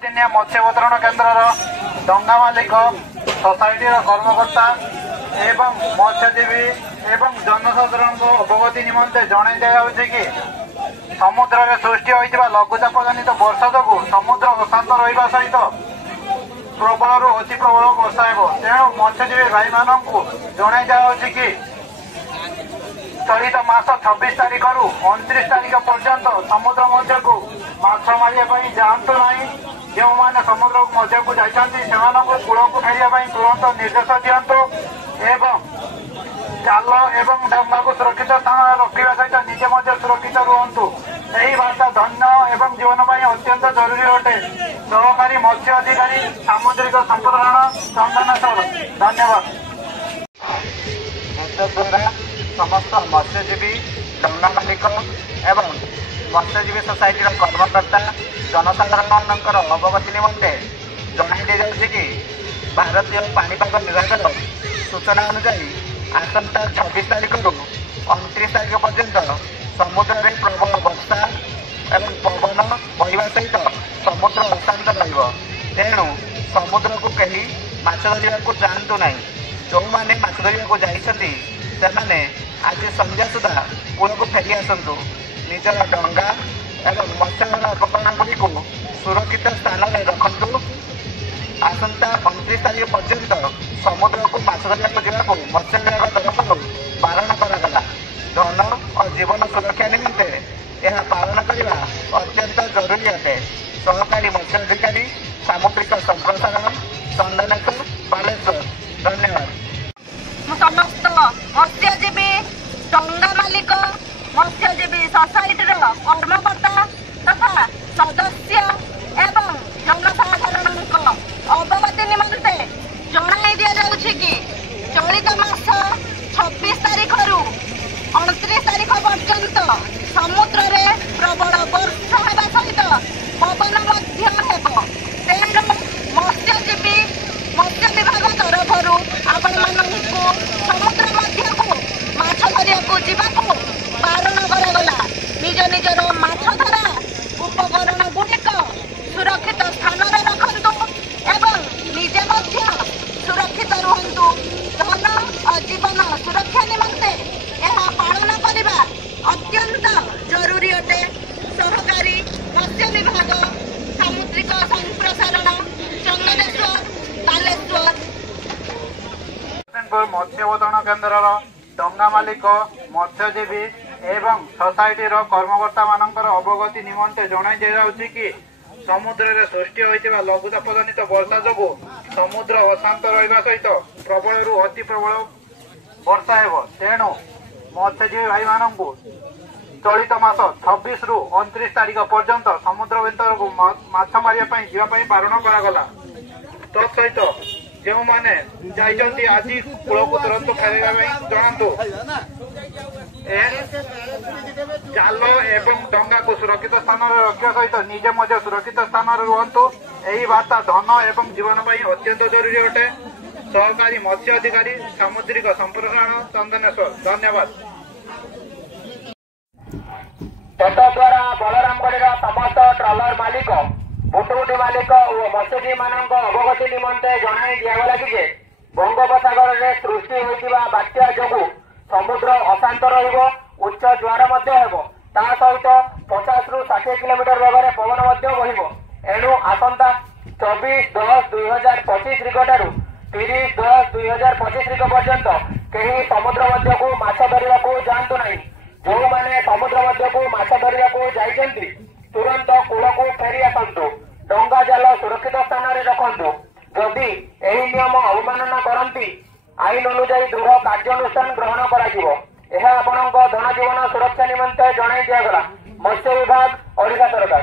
मत्स्य अवतरण केन्द्र डंगा मालिक सोसाइटी कर्मकर्ता एवं मत्स्यजीवी एवं जनसाधारण को अवगति निमंते जन दिखाई कि समुद्र में सृष्टि होता लघुचाप जनित वर्षा जो समुद्र अशांत रहा सहित प्रबल अति प्रबल वर्षा हो तेणु मत्स्यजीवी भाई मान जन दिखाई कि चलित मास 26 तारीख रु 29 तारीख पर्यंत समुद्र मध्य को माछ मारे जातु ना जो मैंने समुद्र मध्य को जाती कूल को फेरिया तुरंत निर्देश दिंतु एवं जाल एवं डंगा को सुरक्षित स्थान रखा सहित निजे सुरक्षित रुहतु यही वार्ता धन्य एवं जीवन अत्यंत जरूरी अटे। सहकारी मत्स्य अधिकारी सामुद्रिक संप्रसारण चंदनेश्वर धन्यवाद। समस्त मत्स्यजीवी डंगा मालिक एवं मत्स्यजीवी सोसाइटी कर्मकर्ता जनसाधारण अवगति निमंते जन दी जाए कि भारतीय पाणीपाग विभाग सूचना अनुसार आसंता 26 तारीख रु 29 तारीख पर्यंत समुद्र में प्रबल वर्षा एवं पवन बहवा सहित समुद्र अशांत रेणु समुद्र को कहीं माछ धरने को जातु ना जो मैंने माछ धरने जाइछन्ति सेमाने आज संध्या सुधा कूल को फेरी आसतु निजर डंगा एवं मत्स्य उपकरण गुड़ी सुरक्षित स्थान में रखु। आसंता 29 तारीख पर्यंत समुद्र को माछ धरने जावाक मत्स्य विभाग तरफ बारण करागला। धन और जीवन सुरक्षा निमंते यह पालन करने अत्यंत जरूरी अटे। सहकारी मत्स्य अधिकारी सामुद्रिक संप्रसारण चंदनेश्वर बालेश्वर धन्यवाद। समस्त मत्स्यजीवी डंगा मालिक मत्स्यजीवी सोसाइटी कर्मकर्ता तथा सदस्य एवं जनसाधारण अवगति निमंते जणाई दि जाउछि कि चलित मास 26 तारीख रु 29 तारीख पर्यंत समुद्र में प्रबल वर्षा होगा सहित पवन तेणु मत्स्यजीवी मत्स्य विभाग तरफ आपण मानू समुद्र मध्य को माछ धरिया जावाक बारण करागला। निज निजर माछ धरा उपकरण गुड़िक सुरक्षित स्थान में रखु एवं निजे सुरक्षित रुहतु। धन और जीवन सुरक्षा निमंते यह पालन करने अत्यंत जरूरी अटे। सहकारी मत्स्य विभाग सामुद्रिक संप्रसारण चंदनेश्वर बालेश्वर। मत्स्य अवतरण केन्द्र डंगा मालिक मत्स्यजीवी एवं सोसाइटी कर्मकर्ता मानकर अवगति निमंते जणाई दि जाउछि कि समुद्र में सृष्टि होता लघुचाप जनित वर्षा जो समुद्र अशांत रहा सहित प्रबल अति प्रबल वर्षा हो तेणु मत्स्यजीवी भाई मान चलित मास 26 रु 29 तारीख पर्यंत समुद्र भीतर को माछ मारे जावाई बारण करागला। तत्सहित जो मैंने जाइछन्ति आज कूल को तुरंत फेरवा जनातु जाल एवं डंगा को सुरक्षित स्थान रखा सहित निजे सुरक्षित स्थान रुहतु यही वार्ता धन एवं जीवन अत्यंत जरूरी अटे। सहकारी मत्स्य अधिकारी सामुद्रिक संप्रसारण चंदनेश्वर धन्यवाद। द्वारा बलरामगढ़ समस्त ट्रलर मालिक बुटुबुटी मालिक और मत्स्यजीवी मान अवगति निमंते जणाई दिगला कि बंगोपसागर में सृष्टि होता बात्या जो समुद्र अशांत उच्च ज्वार सहित 50 रु 60 किलोमीटर वेगर पवन बहब। एणु आसंता 24/10/2025 निकटू 30/10/2025 निक पर्यंत कहीं समुद्र मध्य को माछ धरने को जातु ना जो मैंने समुद्र मध्य को माछ धरने जाइछन्ति तुरंत कूल को फेरी आसतु डंगा जाल सुरक्षित स्थान में रखु। जदि यही नियम अवमानना करती आईन अनुजाई दृढ़ कार्यानुष्ठान ग्रहण कर धन जीवन सुरक्षा निमंते जणाई दिगला। मत्स्य विभाग ओडिशा सरकार।